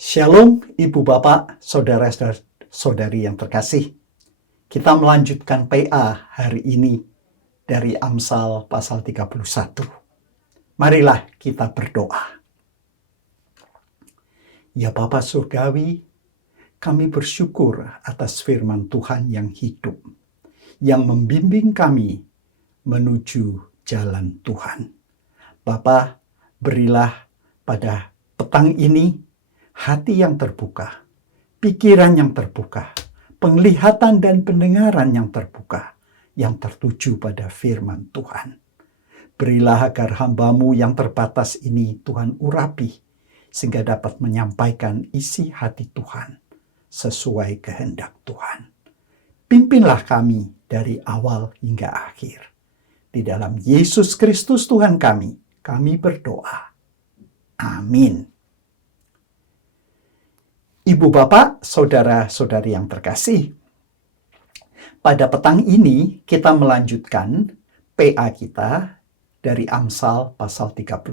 Shalom Ibu Bapak, Saudara-saudari yang terkasih. Kita melanjutkan PA hari ini dari Amsal pasal 31. Marilah kita berdoa. Ya Bapa Surgawi, kami bersyukur atas firman Tuhan yang hidup, yang membimbing kami menuju jalan Tuhan. Bapa, berilah pada petang ini hati yang terbuka, pikiran yang terbuka, penglihatan dan pendengaran yang terbuka, yang tertuju pada firman Tuhan. Berilah agar hamba-Mu yang terbatas ini Tuhan urapi, sehingga dapat menyampaikan isi hati Tuhan sesuai kehendak Tuhan. Pimpinlah kami dari awal hingga akhir. Di dalam Yesus Kristus Tuhan kami berdoa. Amin. Ibu Bapak, Saudara-saudari yang terkasih, pada petang ini kita melanjutkan PA kita dari Amsal pasal 31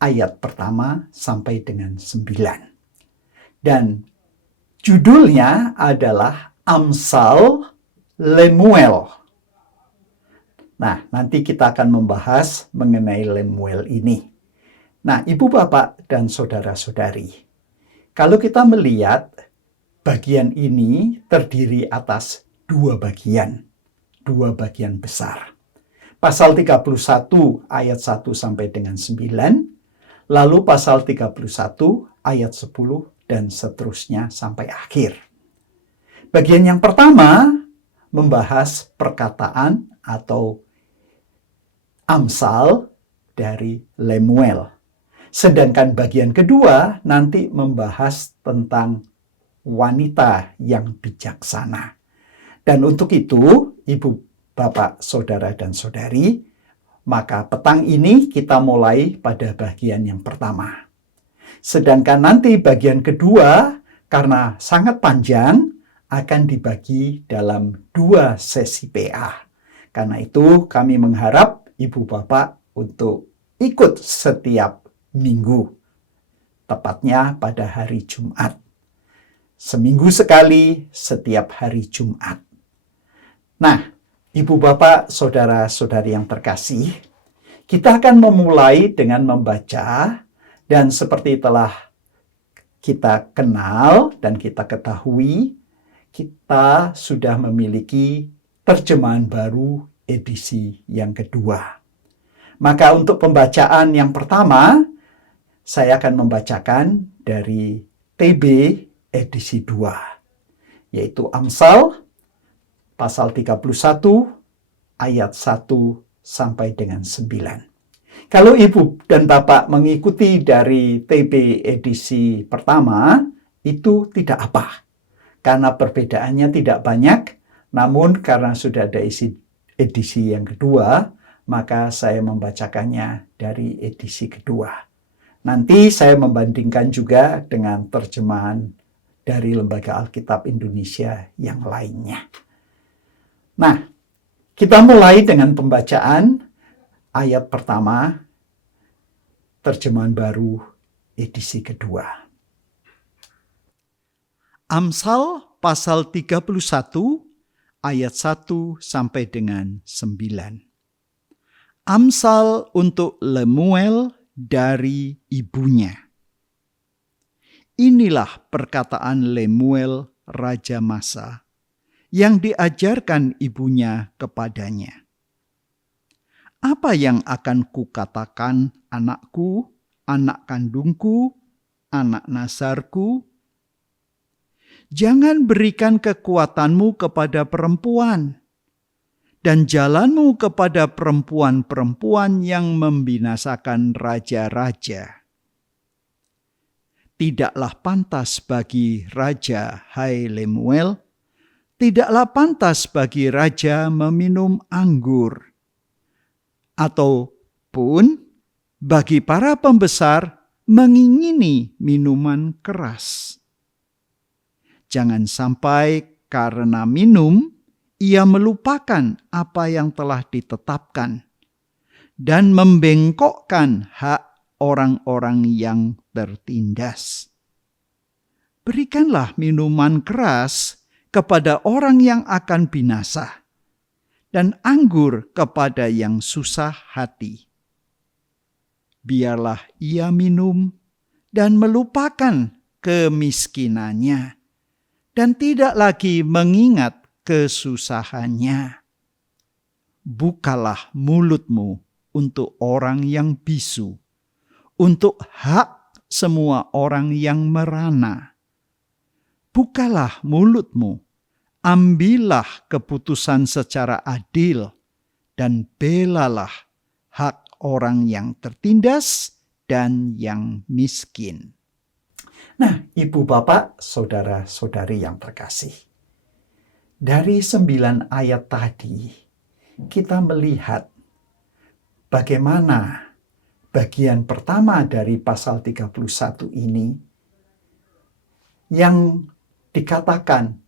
ayat pertama sampai dengan 9. Dan judulnya adalah Amsal Lemuel. Nah, nanti kita akan membahas mengenai Lemuel ini. Nah, Ibu Bapak dan Saudara-saudari, kalau kita melihat bagian ini terdiri atas dua bagian besar. Pasal 31 ayat 1 sampai dengan 9, lalu pasal 31 ayat 10 dan seterusnya sampai akhir. Bagian yang pertama membahas perkataan atau Amsal dari Lemuel. Sedangkan bagian kedua nanti membahas tentang wanita yang bijaksana. Dan untuk itu, Ibu, Bapak, Saudara, dan Saudari, maka petang ini kita mulai pada bagian yang pertama. Sedangkan nanti bagian kedua, karena sangat panjang, akan dibagi dalam 2 sesi PA. Karena itu kami mengharap Ibu Bapak untuk ikut setiap minggu, tepatnya pada hari Jumat. Seminggu sekali setiap hari Jumat. Nah, Ibu Bapak, Saudara-saudari yang terkasih, kita akan memulai dengan membaca, dan seperti telah kita kenal dan kita ketahui, kita sudah memiliki terjemahan baru edisi yang kedua. Maka untuk pembacaan yang pertama, saya akan membacakan dari TB edisi 2, yaitu Amsal pasal 31 ayat 1 sampai dengan 9. Kalau Ibu dan Bapak mengikuti dari TB edisi pertama, itu tidak apa, karena perbedaannya tidak banyak, namun karena sudah ada edisi yang kedua, maka saya membacakannya dari edisi kedua. Nanti saya membandingkan juga dengan terjemahan dari Lembaga Alkitab Indonesia yang lainnya. Nah, kita mulai dengan pembacaan ayat pertama, terjemahan baru edisi kedua. Amsal pasal 31 ayat 1 sampai dengan 9. Amsal untuk Lemuel dari ibunya. Inilah perkataan Lemuel Raja Masa yang diajarkan ibunya kepadanya. Apa yang akan kukatakan anakku, anak kandungku, anak nasarku? Jangan berikan kekuatanmu kepada perempuan, dan jalanmu kepada perempuan-perempuan yang membinasakan raja-raja. Tidaklah pantas bagi raja, hai Lemuel, tidaklah pantas bagi raja meminum anggur, ataupun bagi para pembesar mengingini minuman keras. Jangan sampai karena minum, ia melupakan apa yang telah ditetapkan dan membengkokkan hak orang-orang yang tertindas. Berikanlah minuman keras kepada orang yang akan binasa, dan anggur kepada yang susah hati. Biarlah ia minum dan melupakan kemiskinannya, dan tidak lagi mengingat kesusahannya. Bukalah mulutmu untuk orang yang bisu, untuk hak semua orang yang merana. Bukalah mulutmu, ambillah keputusan secara adil, dan belalah hak orang yang tertindas dan yang miskin. Nah, ibu bapak, saudara-saudari yang terkasih. Dari 9 ayat tadi, kita melihat bagaimana bagian pertama dari pasal 31 ini yang dikatakan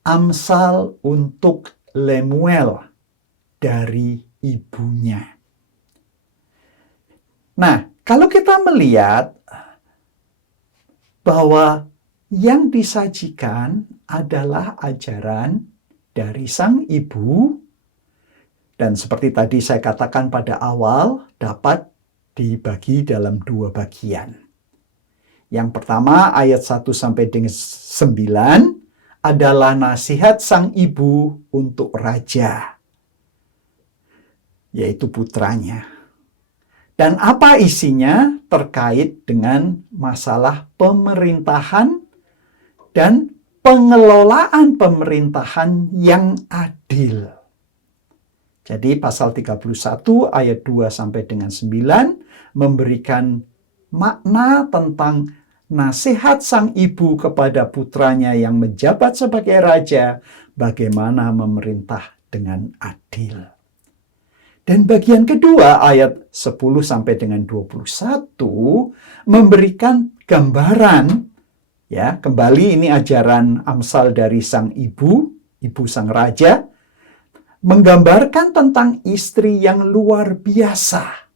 Amsal untuk Lemuel dari ibunya. Nah, kalau kita melihat bahwa yang disajikan adalah ajaran dari sang ibu, dan seperti tadi saya katakan pada awal, dapat dibagi dalam 2 bagian. Yang pertama ayat 1 sampai dengan 9 adalah nasihat sang ibu untuk raja, yaitu putranya. Dan apa isinya terkait dengan masalah pemerintahan dan pengelolaan pemerintahan yang adil. Jadi pasal 31 ayat 2 sampai dengan 9 memberikan makna tentang nasihat sang ibu kepada putranya yang menjabat sebagai raja, bagaimana memerintah dengan adil. Dan bagian kedua ayat 10 sampai dengan 21 memberikan gambaran, ya, kembali ini ajaran Amsal dari sang ibu sang raja, menggambarkan tentang istri yang luar biasa.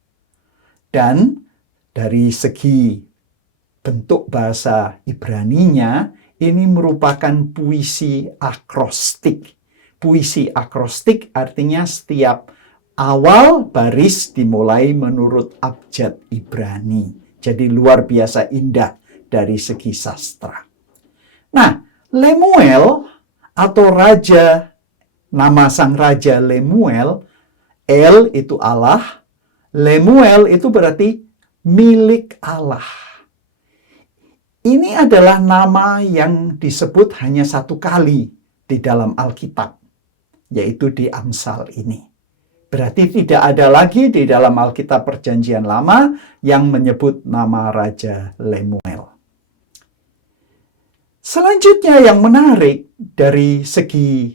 Dan dari segi bentuk bahasa Ibraninya, ini merupakan puisi akrostik. Puisi akrostik artinya setiap awal baris dimulai menurut abjad Ibrani. Jadi luar biasa indah dari segi sastra. Nah, Lemuel atau raja, nama sang raja Lemuel, El itu Allah, Lemuel itu berarti milik Allah. Ini adalah nama yang disebut hanya 1 kali di dalam Alkitab, yaitu di Amsal ini. Berarti tidak ada lagi di dalam Alkitab Perjanjian Lama yang menyebut nama Raja Lemuel. Selanjutnya yang menarik dari segi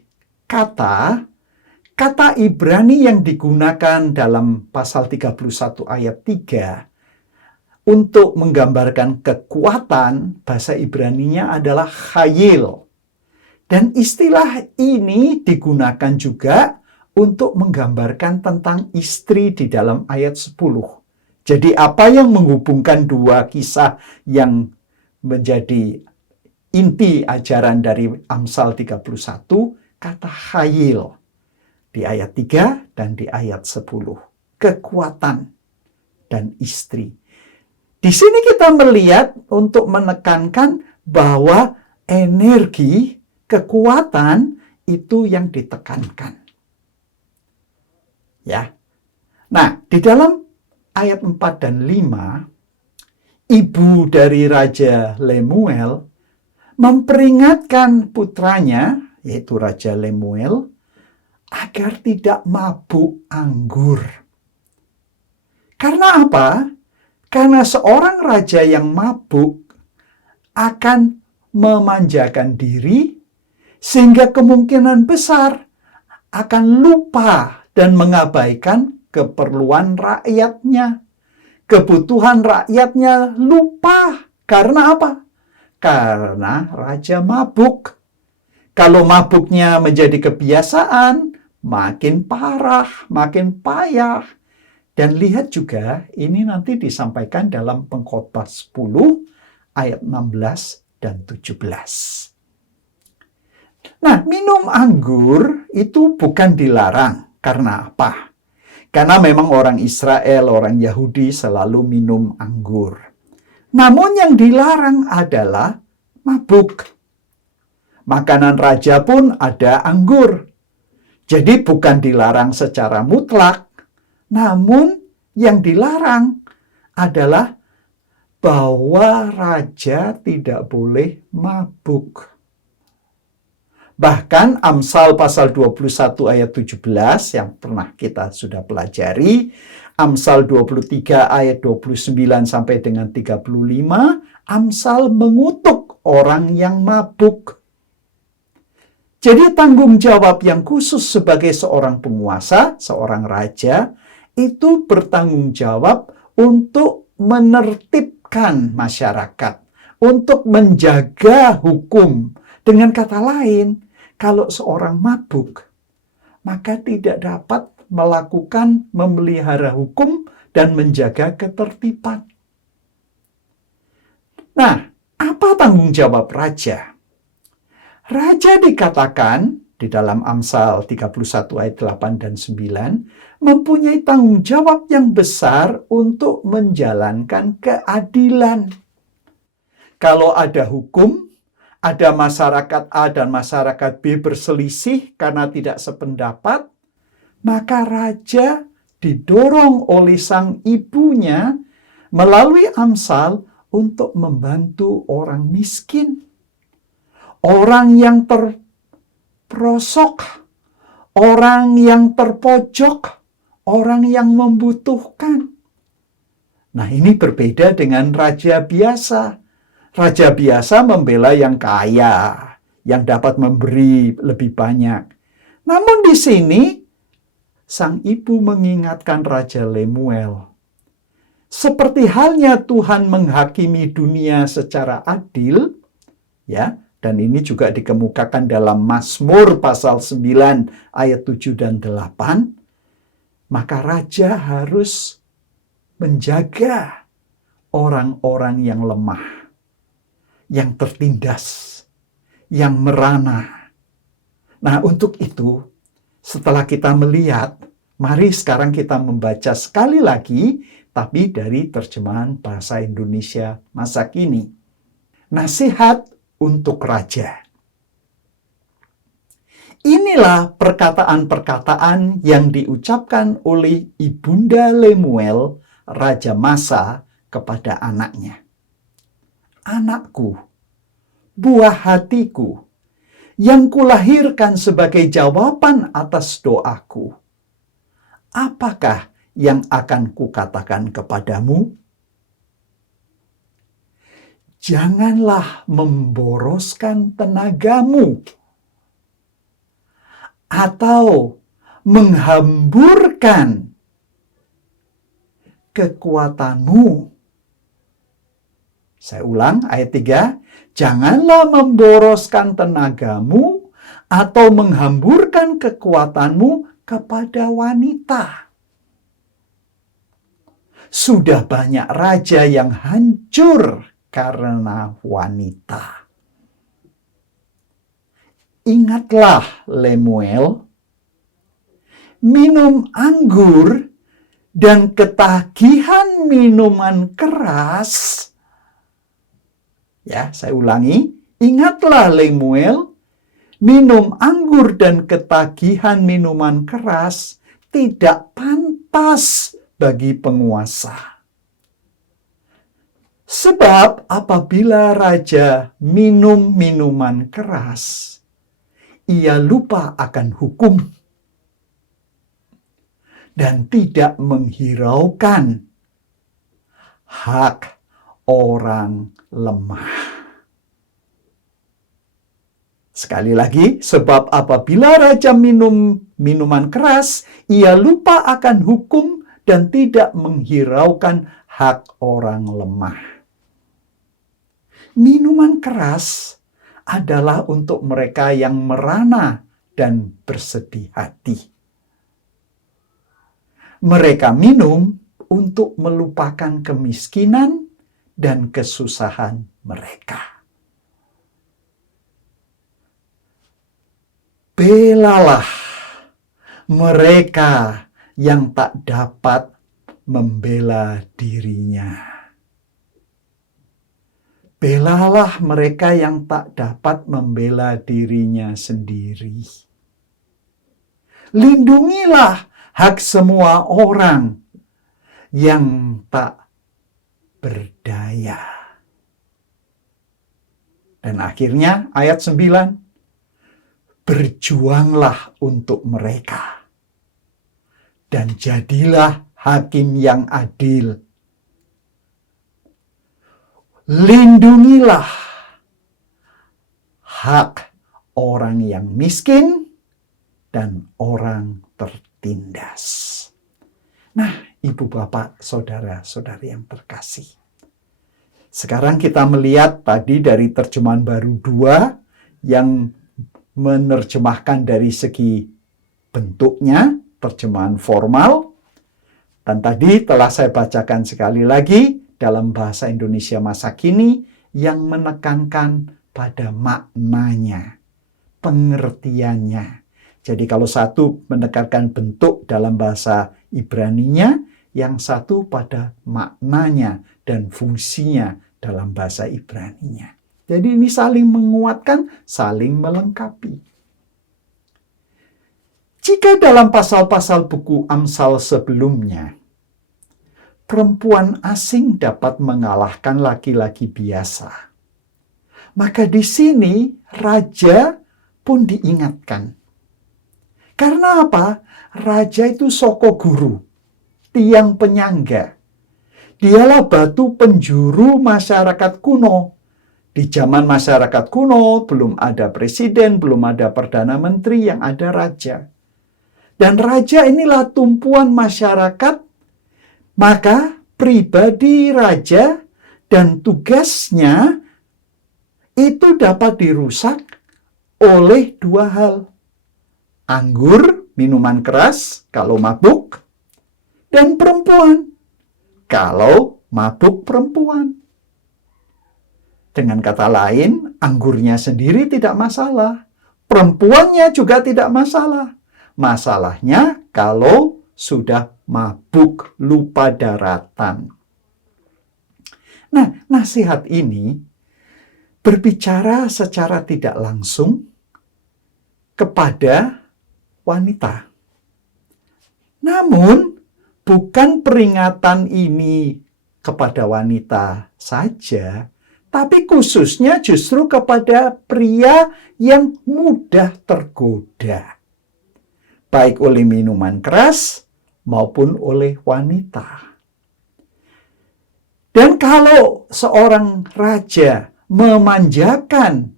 kata Ibrani yang digunakan dalam pasal 31 ayat 3 untuk menggambarkan kekuatan, bahasa Ibraninya adalah chayil. Dan istilah ini digunakan juga untuk menggambarkan tentang istri di dalam ayat 10. Jadi apa yang menghubungkan 2 kisah yang menjadi inti ajaran dari Amsal 31, kata chayil di ayat 3 dan di ayat 10. Kekuatan dan istri. Di sini kita melihat untuk menekankan bahwa energi, kekuatan itu yang ditekankan. Ya. Nah, di dalam ayat 4 dan 5, ibu dari Raja Lemuel memperingatkan putranya, yaitu Raja Lemuel, agar tidak mabuk anggur. Karena apa? Karena seorang raja yang mabuk akan memanjakan diri, sehingga kemungkinan besar akan lupa dan mengabaikan keperluan rakyatnya. Kebutuhan rakyatnya lupa. Karena apa? Karena raja mabuk. Kalau mabuknya menjadi kebiasaan, makin parah, makin payah. Dan lihat juga, ini nanti disampaikan dalam Pengkhotbah 10 ayat 16 dan 17. Nah, minum anggur itu bukan dilarang. Karena apa? Karena memang orang Israel, orang Yahudi selalu minum anggur. Namun yang dilarang adalah mabuk. Makanan raja pun ada anggur. Jadi bukan dilarang secara mutlak. Namun yang dilarang adalah bahwa raja tidak boleh mabuk. Bahkan Amsal pasal 21 ayat 17 yang pernah kita sudah pelajari, Amsal 23 ayat 29 sampai dengan 35, Amsal mengutuk orang yang mabuk. Jadi tanggung jawab yang khusus sebagai seorang penguasa, seorang raja, itu bertanggung jawab untuk menertibkan masyarakat, untuk menjaga hukum. Dengan kata lain, kalau seorang mabuk, maka tidak dapat melakukan memelihara hukum dan menjaga ketertiban. Nah, apa tanggung jawab raja? Raja dikatakan di dalam Amsal 31 ayat 8 dan 9 mempunyai tanggung jawab yang besar untuk menjalankan keadilan. Kalau ada hukum, ada masyarakat A dan masyarakat B berselisih karena tidak sependapat, maka raja didorong oleh sang ibunya melalui Amsal untuk membantu orang miskin, orang yang terperosok, orang yang terpojok, orang yang membutuhkan. Nah, ini berbeda dengan raja biasa. Raja biasa membela yang kaya, yang dapat memberi lebih banyak. Namun di sini, sang ibu mengingatkan Raja Lemuel. Seperti halnya Tuhan menghakimi dunia secara adil, ya, dan ini juga dikemukakan dalam Mazmur pasal 9 ayat 7 dan 8, maka raja harus menjaga orang-orang yang lemah, yang tertindas, yang merana. Nah, untuk itu, setelah kita melihat, mari sekarang kita membaca sekali lagi, tapi dari terjemahan bahasa Indonesia masa kini. Nasihat untuk raja. Inilah perkataan-perkataan yang diucapkan oleh Ibunda Lemuel, Raja Masa, kepada anaknya. Anakku, buah hatiku, yang kulahirkan sebagai jawaban atas doaku. Apakah yang akan kukatakan kepadamu? Janganlah memboroskan tenagamu atau menghamburkan kekuatanmu. Saya ulang ayat 3. Janganlah memboroskan tenagamu atau menghamburkan kekuatanmu kepada wanita. Sudah banyak raja yang hancur karena wanita. Ingatlah Lemuel, minum anggur dan ketagihan minuman keras. Ya, saya ulangi. Ingatlah Lemuel, minum anggur dan ketagihan minuman keras tidak pantas bagi penguasa. Sebab apabila raja minum minuman keras, ia lupa akan hukum dan tidak menghiraukan hak orang lemah. Sekali lagi, sebab apabila raja minum minuman keras, ia lupa akan hukum dan tidak menghiraukan hak orang lemah. Minuman keras adalah untuk mereka yang merana dan bersedih hati. Mereka minum untuk melupakan kemiskinan dan kesusahan mereka. belalah mereka yang tak dapat membela dirinya. Belalah mereka yang tak dapat membela dirinya sendiri. Lindungilah hak semua orang yang tak berdaya. Dan akhirnya ayat 9, berjuanglah untuk mereka dan jadilah hakim yang adil. Lindungilah hak orang yang miskin dan orang tertindas. Nah, ibu bapak, saudara-saudari yang terkasih. Sekarang kita melihat tadi dari terjemahan baru 2 yang menerjemahkan dari segi bentuknya, terjemahan formal. Dan tadi telah saya bacakan sekali lagi dalam bahasa Indonesia masa kini yang menekankan pada maknanya, pengertiannya. Jadi kalau satu menekankan bentuk dalam bahasa Ibraninya, yang satu pada maknanya dan fungsinya dalam bahasa Ibraninya. Jadi ini saling menguatkan, saling melengkapi. Jika dalam pasal-pasal buku Amsal sebelumnya, perempuan asing dapat mengalahkan laki-laki biasa, maka di sini raja pun diingatkan. Karena apa? Raja itu soko guru, tiang penyangga. Dialah batu penjuru masyarakat kuno. Di zaman masyarakat kuno, belum ada presiden, belum ada perdana menteri, yang ada raja. Dan raja inilah tumpuan masyarakat. Maka pribadi raja dan tugasnya itu dapat dirusak oleh 2 hal. Anggur, minuman keras, kalau mabuk, dan perempuan, kalau mabuk perempuan. Dengan kata lain, anggurnya sendiri tidak masalah, perempuannya juga tidak masalah. Masalahnya kalau sudah mabuk, lupa daratan. Nah, nasihat ini berbicara secara tidak langsung kepada wanita. Namun, bukan peringatan ini kepada wanita saja, tapi khususnya justru kepada pria yang mudah tergoda, baik oleh minuman keras maupun oleh wanita. Dan kalau seorang raja memanjakan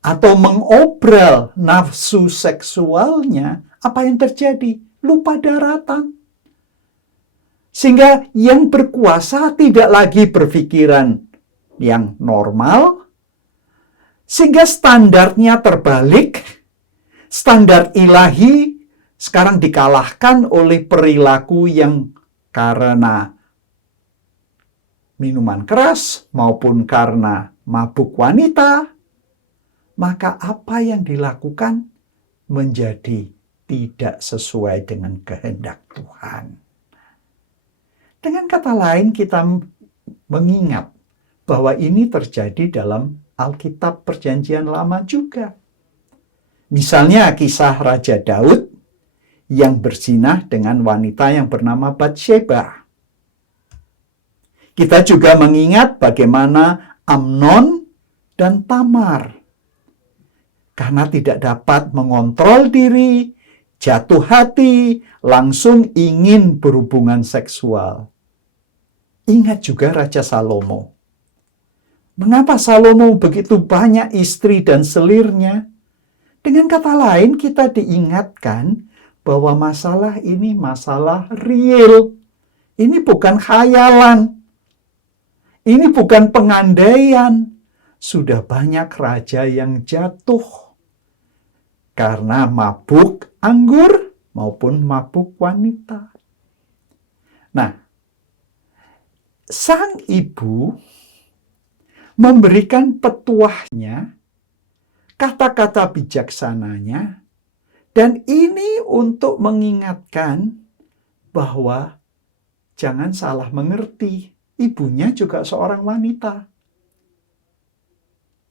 atau mengobral nafsu seksualnya, apa yang terjadi? Lupa daratan. Sehingga yang berkuasa tidak lagi berpikiran yang normal, sehingga standarnya terbalik. Standar ilahi sekarang dikalahkan oleh perilaku yang karena minuman keras maupun karena mabuk wanita. Maka apa yang dilakukan menjadi tidak sesuai dengan kehendak Tuhan. Dengan kata lain, kita mengingat bahwa ini terjadi dalam Alkitab Perjanjian Lama juga. Misalnya kisah Raja Daud yang berzinah dengan wanita yang bernama Batsheba. Kita juga mengingat bagaimana Amnon dan Tamar, karena tidak dapat mengontrol diri, jatuh hati, langsung ingin berhubungan seksual. Ingat juga Raja Salomo. Mengapa Salomo begitu banyak istri dan selirnya? Dengan kata lain, kita diingatkan bahwa masalah ini masalah real. Ini bukan khayalan. Ini bukan pengandaian. Sudah banyak raja yang jatuh karena mabuk anggur maupun mabuk wanita. Nah, sang ibu memberikan petuahnya, kata-kata bijaksananya Dan ini untuk mengingatkan bahwa jangan salah mengerti. Ibunya juga seorang wanita.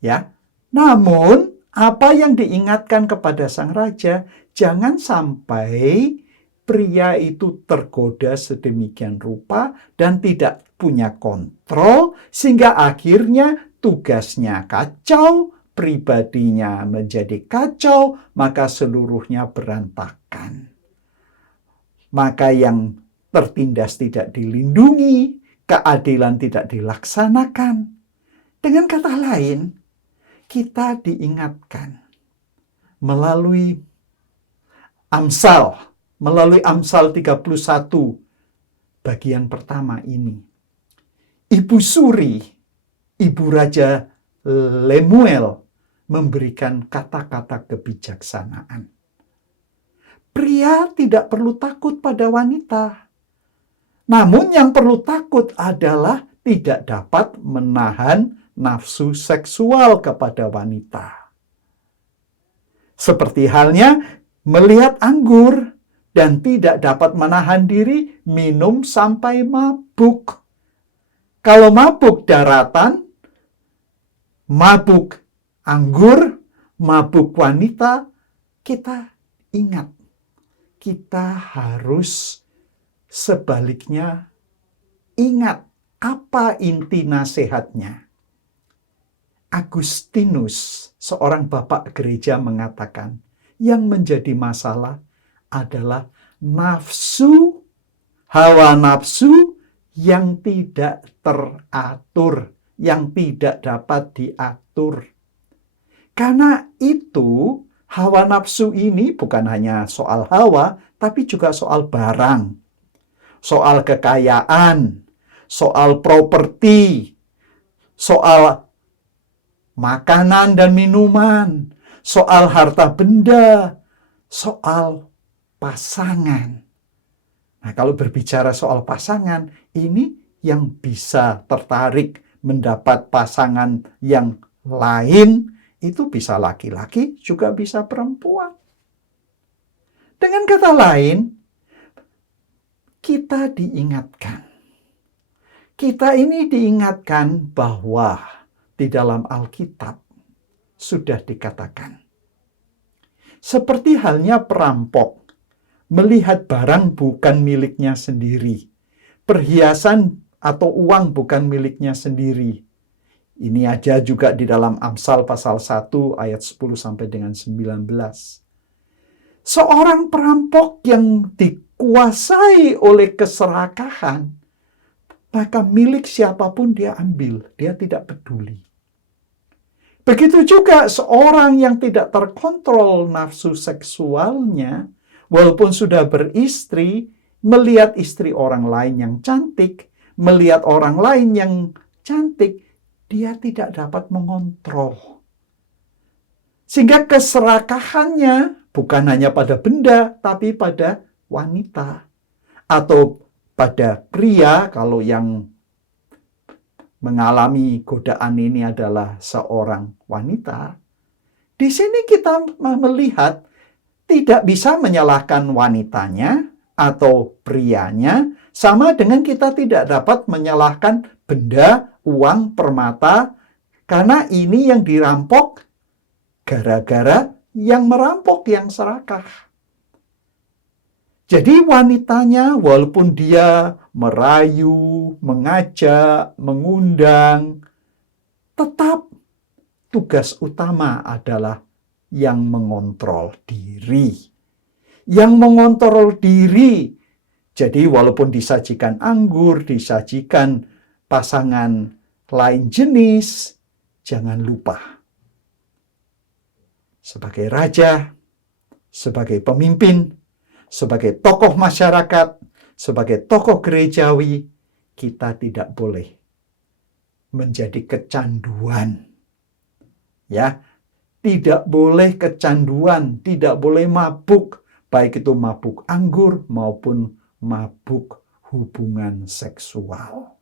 Ya. Namun, apa yang diingatkan kepada sang raja, jangan sampai pria itu tergoda sedemikian rupa dan tidak punya kontrol, sehingga akhirnya tugasnya kacau, pribadinya menjadi kacau, maka seluruhnya berantakan. Maka yang tertindas tidak dilindungi, keadilan tidak dilaksanakan. Dengan kata lain, kita diingatkan melalui Amsal 31 bagian pertama ini. Ibu Suri, ibu Raja Lemuel memberikan kata-kata kebijaksanaan. Pria tidak perlu takut pada wanita. Namun yang perlu takut adalah tidak dapat menahan nafsu seksual kepada wanita. Seperti halnya melihat anggur dan tidak dapat menahan diri minum sampai mabuk. Kalau mabuk daratan, mabuk anggur, mabuk wanita, kita ingat, kita harus sebaliknya ingat apa inti nasihatnya. Agustinus, seorang bapak gereja, mengatakan, yang menjadi masalah adalah nafsu, hawa nafsu yang tidak teratur, yang tidak dapat diatur. Karena itu, hawa nafsu ini bukan hanya soal hawa, tapi juga soal barang, soal kekayaan, soal properti, soal makanan dan minuman, soal harta benda, soal pasangan. Nah, kalau berbicara soal pasangan, ini yang bisa tertarik mendapat pasangan yang lain, itu bisa laki-laki, juga bisa perempuan. Dengan kata lain, kita diingatkan. Kita ini diingatkan bahwa di dalam Alkitab sudah dikatakan, seperti halnya perampok melihat barang bukan miliknya sendiri, perhiasan atau uang bukan miliknya sendiri. Ini aja juga di dalam Amsal pasal 1 ayat 10 sampai dengan 19. Seorang perampok yang dikuasai oleh keserakahan, maka milik siapapun dia ambil, dia tidak peduli. Begitu juga seorang yang tidak terkontrol nafsu seksualnya, walaupun sudah beristri, melihat istri orang lain yang cantik, melihat orang lain yang cantik, dia tidak dapat mengontrol. Sehingga keserakahannya bukan hanya pada benda, tapi pada wanita. Atau pada pria, kalau yang mengalami godaan ini adalah seorang wanita. Di sini kita melihat tidak bisa menyalahkan wanitanya atau prianya, sama dengan kita tidak dapat menyalahkan benda, uang, permata, karena ini yang dirampok gara-gara yang merampok yang serakah. Jadi wanitanya walaupun dia merayu, mengajak, mengundang, tetap tugas utama adalah yang mengontrol diri. Yang mengontrol diri. Jadi walaupun disajikan anggur, disajikan pasangan lain jenis, jangan lupa. Sebagai raja, sebagai pemimpin, sebagai tokoh masyarakat, sebagai tokoh gerejawi, kita tidak boleh menjadi kecanduan. Ya, tidak boleh kecanduan, tidak boleh mabuk, baik itu mabuk anggur maupun mabuk hubungan seksual.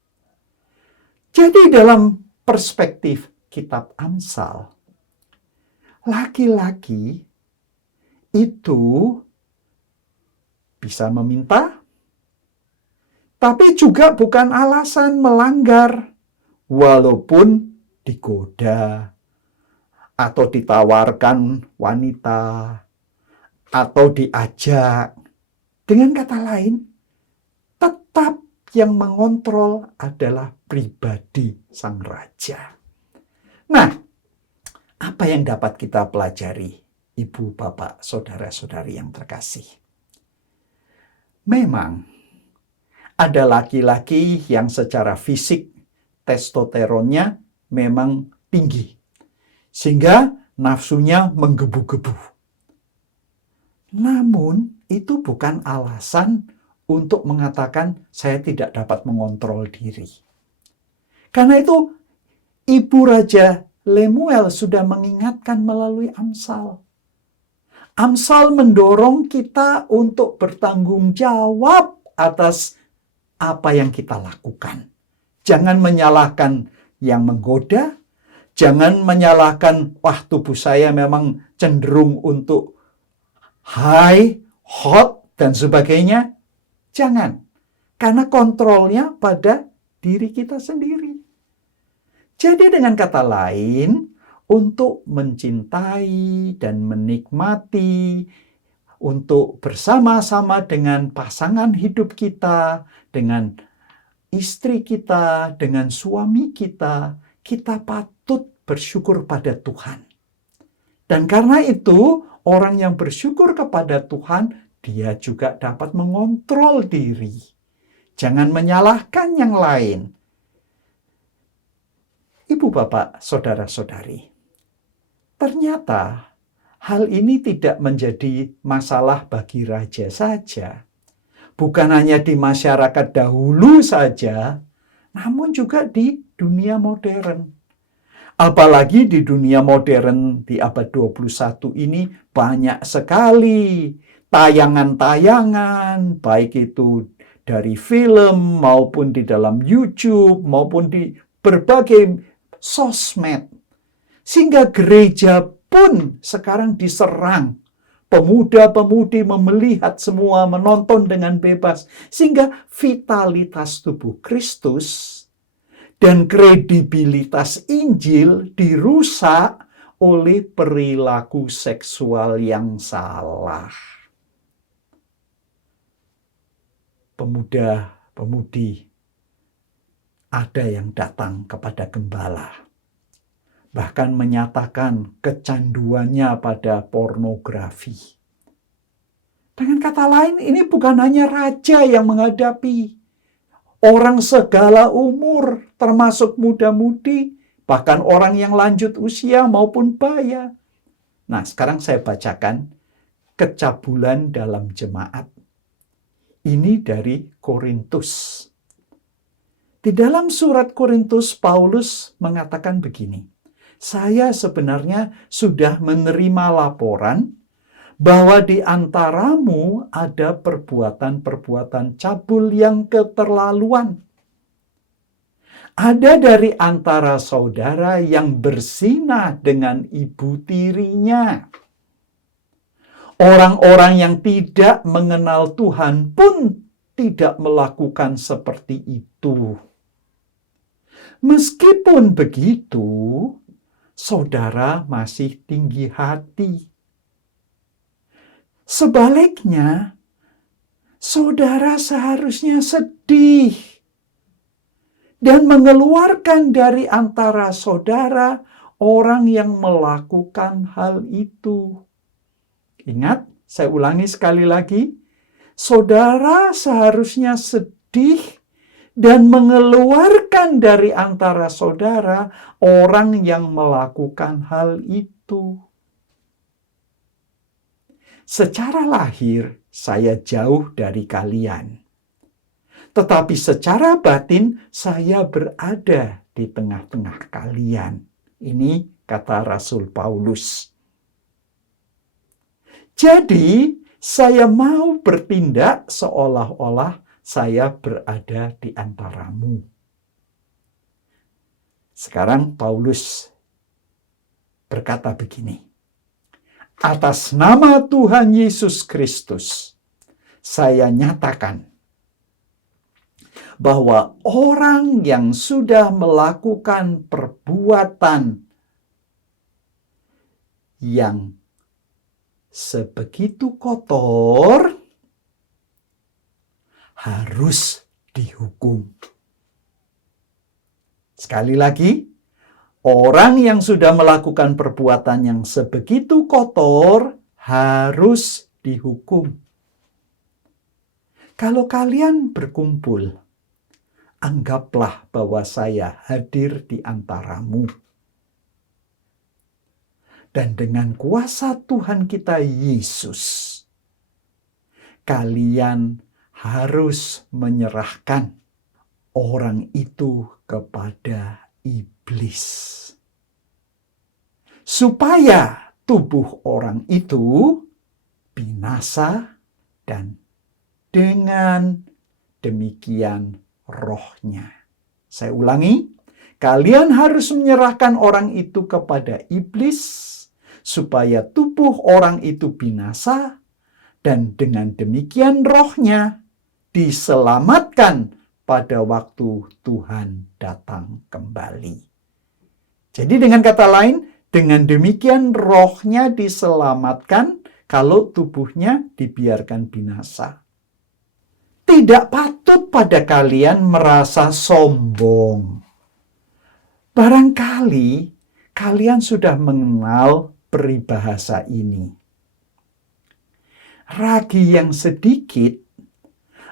Jadi dalam perspektif kitab Amsal, laki-laki itu bisa meminta, tapi juga bukan alasan melanggar, walaupun digoda atau ditawarkan wanita atau diajak. Dengan kata lain, tetap yang mengontrol adalah pribadi sang raja. Nah, apa yang dapat kita pelajari, ibu, bapak, saudara-saudari yang terkasih? Memang ada laki-laki yang secara fisik testosteronnya memang tinggi, sehingga nafsunya menggebu-gebu. Namun, itu bukan alasan untuk mengatakan saya tidak dapat mengontrol diri. Karena itu, Ibu Raja Lemuel sudah mengingatkan melalui Amsal. Amsal mendorong kita untuk bertanggung jawab atas apa yang kita lakukan. Jangan menyalahkan yang menggoda, jangan menyalahkan, wah tubuh saya memang cenderung untuk high, hot, dan sebagainya. Jangan, karena kontrolnya pada diri kita sendiri. Jadi dengan kata lain, untuk mencintai dan menikmati, untuk bersama-sama dengan pasangan hidup kita, dengan istri kita, dengan suami kita, kita patut bersyukur pada Tuhan. Dan karena itu, orang yang bersyukur kepada Tuhan, dia juga dapat mengontrol diri. Jangan menyalahkan yang lain. Ibu, bapak, saudara-saudari, ternyata hal ini tidak menjadi masalah bagi raja saja. Bukan hanya di masyarakat dahulu saja, namun juga di dunia modern. Apalagi di dunia modern di abad 21 ini banyak sekali tayangan-tayangan, baik itu dari film maupun di dalam YouTube maupun di berbagai sosmed. Sehingga gereja pun sekarang diserang. Pemuda-pemudi melihat semua, menonton dengan bebas. Sehingga vitalitas tubuh Kristus dan kredibilitas Injil dirusak oleh perilaku seksual yang salah. Pemuda-pemudi ada yang datang kepada gembala, bahkan menyatakan kecanduannya pada pornografi. Dengan kata lain, ini bukan hanya raja yang menghadapi. Orang segala umur, termasuk muda-mudi, bahkan orang yang lanjut usia maupun baya. Nah, sekarang saya bacakan kecabulan dalam jemaat. Ini dari Korintus. Di dalam surat Korintus, Paulus mengatakan begini, saya sebenarnya sudah menerima laporan bahwa di antaramu ada perbuatan-perbuatan cabul yang keterlaluan. Ada dari antara saudara yang berzinah dengan ibu tirinya. Orang-orang yang tidak mengenal Tuhan pun tidak melakukan seperti itu. Meskipun begitu, saudara masih tinggi hati. Sebaliknya, saudara seharusnya sedih dan mengeluarkan dari antara saudara orang yang melakukan hal itu. Ingat, saya ulangi sekali lagi, saudara seharusnya sedih dan mengeluarkan dari antara saudara orang yang melakukan hal itu. Secara lahir, saya jauh dari kalian. Tetapi secara batin, saya berada di tengah-tengah kalian. Ini kata Rasul Paulus. Jadi, saya mau bertindak seolah-olah saya berada di antaramu. Sekarang Paulus berkata begini, Atas nama Tuhan Yesus Kristus, saya nyatakan bahwa orang yang sudah melakukan perbuatan yang sebegitu kotor harus dihukum. Sekali lagi, orang yang sudah melakukan perbuatan yang sebegitu kotor harus dihukum. Kalau kalian berkumpul, anggaplah bahwa saya hadir di antaramu. Dan dengan kuasa Tuhan kita Yesus, kalian harus menyerahkan orang itu kepada iblis. Supaya tubuh orang itu binasa dan dengan demikian rohnya. Saya ulangi, kalian harus menyerahkan orang itu kepada iblis supaya tubuh orang itu binasa dan dengan demikian rohnya diselamatkan pada waktu Tuhan datang kembali. Jadi dengan kata lain, dengan demikian rohnya diselamatkan kalau tubuhnya dibiarkan binasa. Tidak patut pada kalian merasa sombong. Barangkali kalian sudah mengenal peribahasa ini. Ragi yang sedikit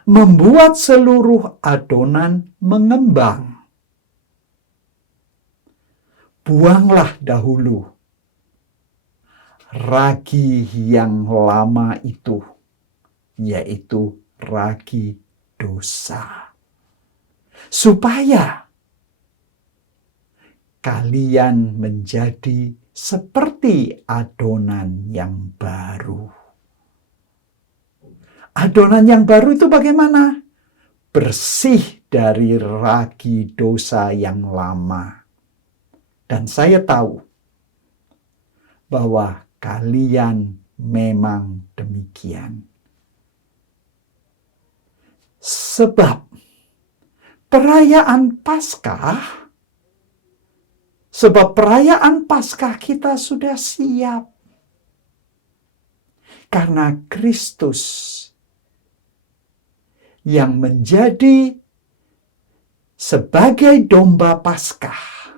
membuat seluruh adonan mengembang. Buanglah dahulu ragi yang lama itu, yaitu ragi dosa, supaya kalian menjadi seperti adonan yang baru. Adonan yang baru itu bagaimana? Bersih dari ragi dosa yang lama. Dan saya tahu bahwa kalian memang demikian. Sebab perayaan Paskah kita sudah siap. Karena Kristus yang menjadi sebagai domba Paskah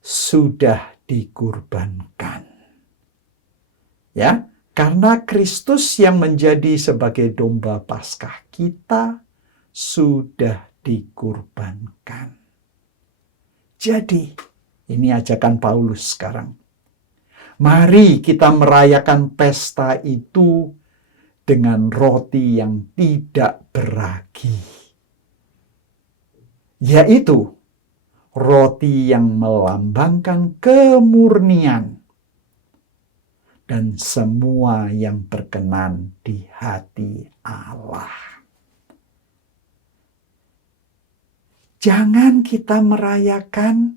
sudah dikurbankan. Ya, karena Kristus yang menjadi sebagai domba Paskah kita sudah dikurbankan. Jadi, ini ajakan Paulus sekarang. Mari kita merayakan pesta itu dengan roti yang tidak beragi, yaitu roti yang melambangkan kemurnian dan semua yang berkenan di hati Allah. Jangan kita merayakan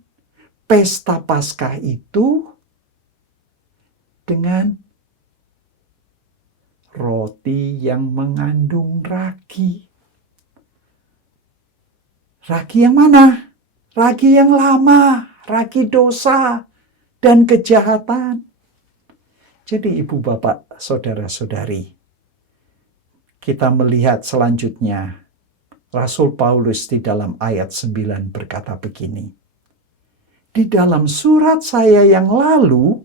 pesta Paskah itu dengan roti yang mengandung ragi. Ragi yang mana? Ragi yang lama, ragi dosa dan kejahatan. Jadi ibu bapak, saudara-saudari, kita melihat selanjutnya Rasul Paulus di dalam ayat 9 berkata begini. Di dalam surat saya yang lalu,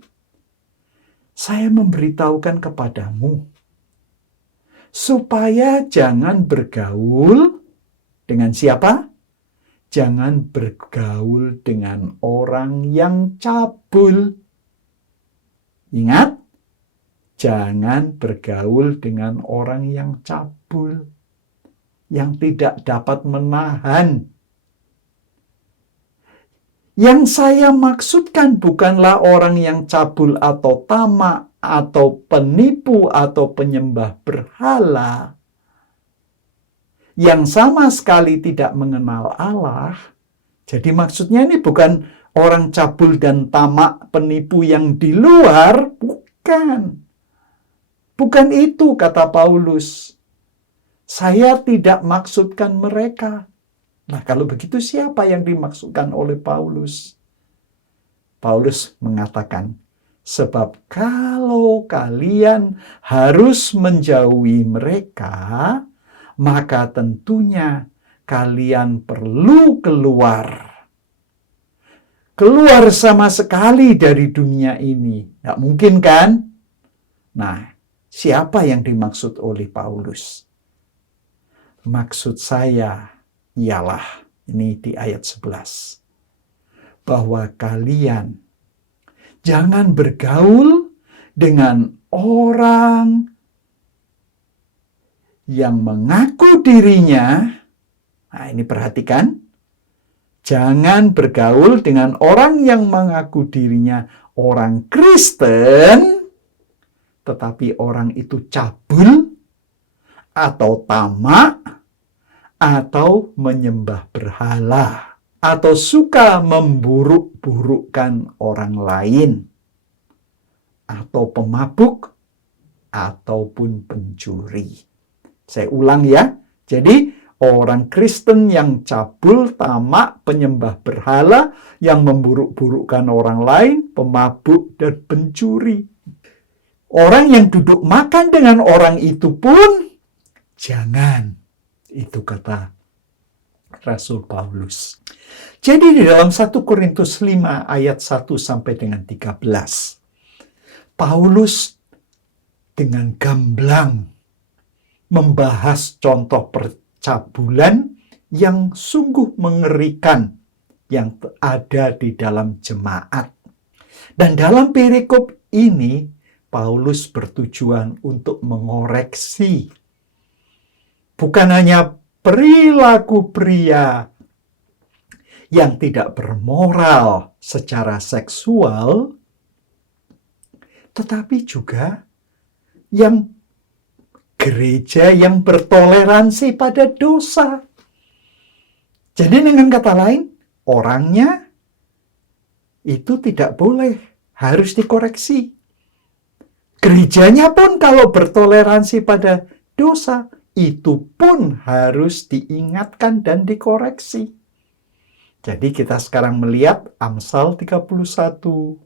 saya memberitahukan kepadamu supaya jangan bergaul dengan siapa? Jangan bergaul dengan orang yang cabul. Ingat, jangan bergaul dengan orang yang cabul, yang tidak dapat menahan. Yang saya maksudkan bukanlah orang yang cabul atau tamak atau penipu atau penyembah berhala, yang sama sekali tidak mengenal Allah, Jadi maksudnya ini bukan orang cabul dan tamak penipu yang di luar, bukan. Bukan itu kata Paulus. Saya tidak maksudkan mereka. Nah, kalau begitu siapa yang dimaksudkan oleh Paulus? Paulus mengatakan, sebab kalau kalian harus menjauhi mereka, maka tentunya kalian perlu keluar. Keluar sama sekali dari dunia ini. Nggak mungkin kan? Nah, siapa yang dimaksud oleh Paulus? Maksud saya ialah, ini di ayat 11, bahwa kalian jangan bergaul dengan orang yang mengaku dirinya, nah ini perhatikan, jangan bergaul dengan orang yang mengaku dirinya orang Kristen, tetapi orang itu cabul, atau tamak, atau menyembah berhala, atau suka memburuk-burukkan orang lain, atau pemabuk, ataupun pencuri. Saya ulang ya. Jadi orang Kristen yang cabul, tamak, penyembah berhala, yang memburuk-burukkan orang lain, pemabuk, dan pencuri. Orang yang duduk makan dengan orang itu pun jangan. Itu kata Rasul Paulus. Jadi di dalam 1 Korintus 5 ayat 1 sampai dengan 13, Paulus dengan gamblang membahas contoh percabulan yang sungguh mengerikan yang ada di dalam jemaat. Dan dalam perikop ini, Paulus bertujuan untuk mengoreksi bukan hanya perilaku pria yang tidak bermoral secara seksual, tetapi juga yang gereja yang bertoleransi pada dosa. Jadi dengan kata lain, orangnya itu tidak boleh, harus dikoreksi. Gerejanya pun kalau bertoleransi pada dosa, itu pun harus diingatkan dan dikoreksi. Jadi kita sekarang melihat Amsal 31,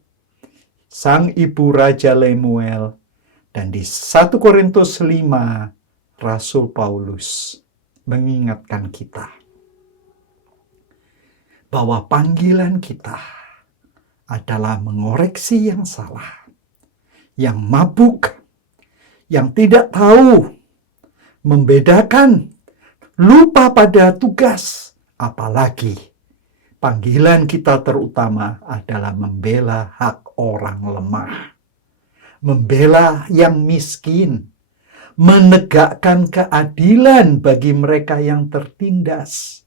sang ibu Raja Lemuel, dan di 1 Korintus 5, Rasul Paulus mengingatkan kita bahwa panggilan kita adalah mengoreksi yang salah, yang mabuk, yang tidak tahu membedakan, lupa pada tugas, apalagi panggilan kita terutama adalah membela hak orang lemah, membela yang miskin, menegakkan keadilan bagi mereka yang tertindas.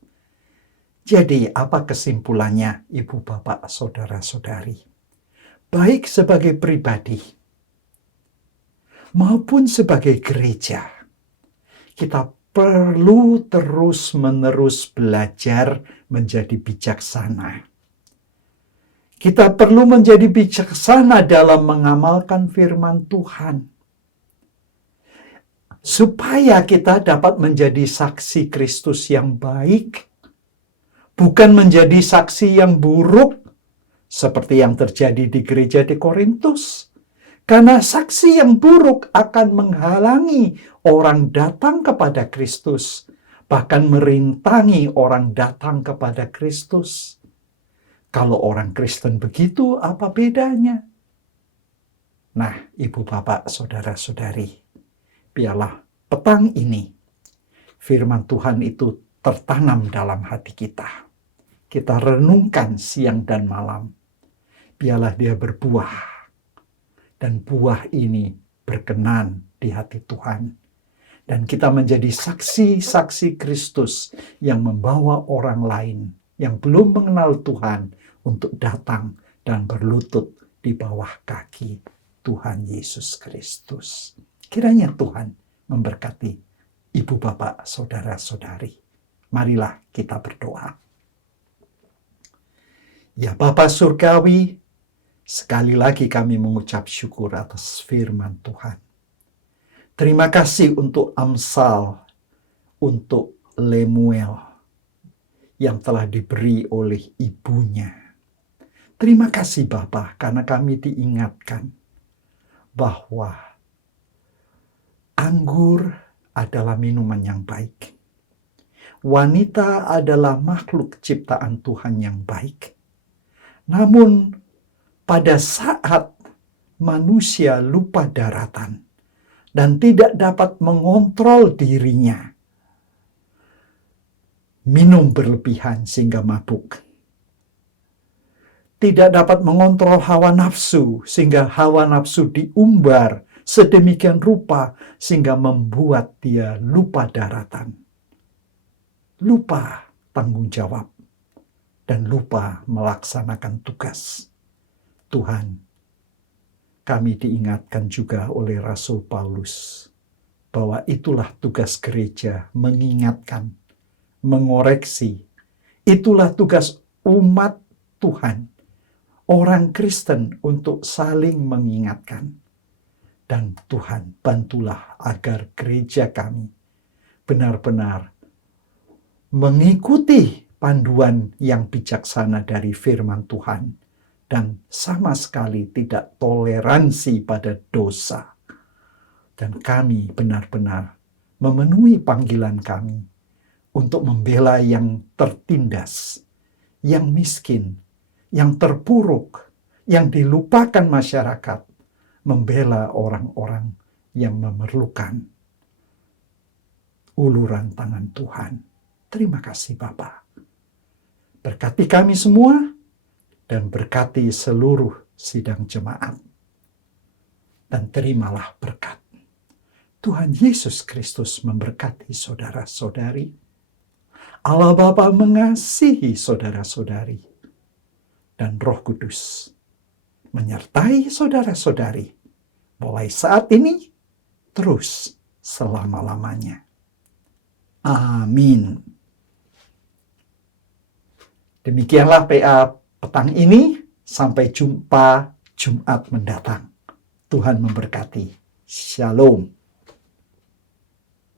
Jadi apa kesimpulannya, Ibu, Bapak, Saudara-saudari? Baik sebagai pribadi maupun sebagai gereja, kita perlu terus-menerus belajar menjadi bijaksana. Kita perlu menjadi bijaksana dalam mengamalkan firman Tuhan, supaya kita dapat menjadi saksi Kristus yang baik, bukan menjadi saksi yang buruk, seperti yang terjadi di gereja di Korintus. Karena saksi yang buruk akan menghalangi orang datang kepada Kristus, bahkan merintangi orang datang kepada Kristus. Kalau orang Kristen begitu, apa bedanya? Nah, Ibu, Bapak, Saudara-saudari, biarlah petang ini firman Tuhan itu tertanam dalam hati kita. Kita renungkan siang dan malam. Biarlah dia berbuah. Dan buah ini berkenan di hati Tuhan. Dan kita menjadi saksi-saksi Kristus yang membawa orang lain yang belum mengenal Tuhan untuk datang dan berlutut di bawah kaki Tuhan Yesus Kristus. Kiranya Tuhan memberkati Ibu, Bapak, Saudara-saudari. Marilah kita berdoa. Ya Bapa Surgawi, sekali lagi kami mengucap syukur atas firman Tuhan. Terima kasih untuk Amsal, untuk Lemuel yang telah diberi oleh ibunya. Terima kasih Bapa, karena kami diingatkan bahwa anggur adalah minuman yang baik. Wanita adalah makhluk ciptaan Tuhan yang baik. Namun pada saat manusia lupa daratan dan tidak dapat mengontrol dirinya, minum berlebihan sehingga mabuk. Tidak dapat mengontrol hawa nafsu sehingga hawa nafsu diumbar sedemikian rupa sehingga membuat dia lupa daratan, lupa tanggung jawab, dan lupa melaksanakan tugas. Tuhan, kami diingatkan juga oleh Rasul Paulus bahwa itulah tugas gereja, mengingatkan, mengoreksi. Itulah tugas umat Tuhan, orang Kristen, untuk saling mengingatkan. Dan Tuhan, bantulah agar gereja kami benar-benar mengikuti panduan yang bijaksana dari firman Tuhan dan sama sekali tidak toleransi pada dosa. Dan kami benar-benar memenuhi panggilan kami untuk membela yang tertindas, yang miskin, yang terpuruk, yang dilupakan masyarakat, membela orang-orang yang memerlukan uluran tangan Tuhan. Terima kasih Bapa. Berkati kami semua dan berkati seluruh sidang jemaat. Dan terimalah berkat. Tuhan Yesus Kristus memberkati saudara-saudari. Allah Bapa mengasihi saudara-saudari. Dan Roh Kudus menyertai saudara-saudari mulai saat ini terus selama-lamanya. Amin. Demikianlah PA petang ini. Sampai jumpa Jumat mendatang. Tuhan memberkati. Shalom.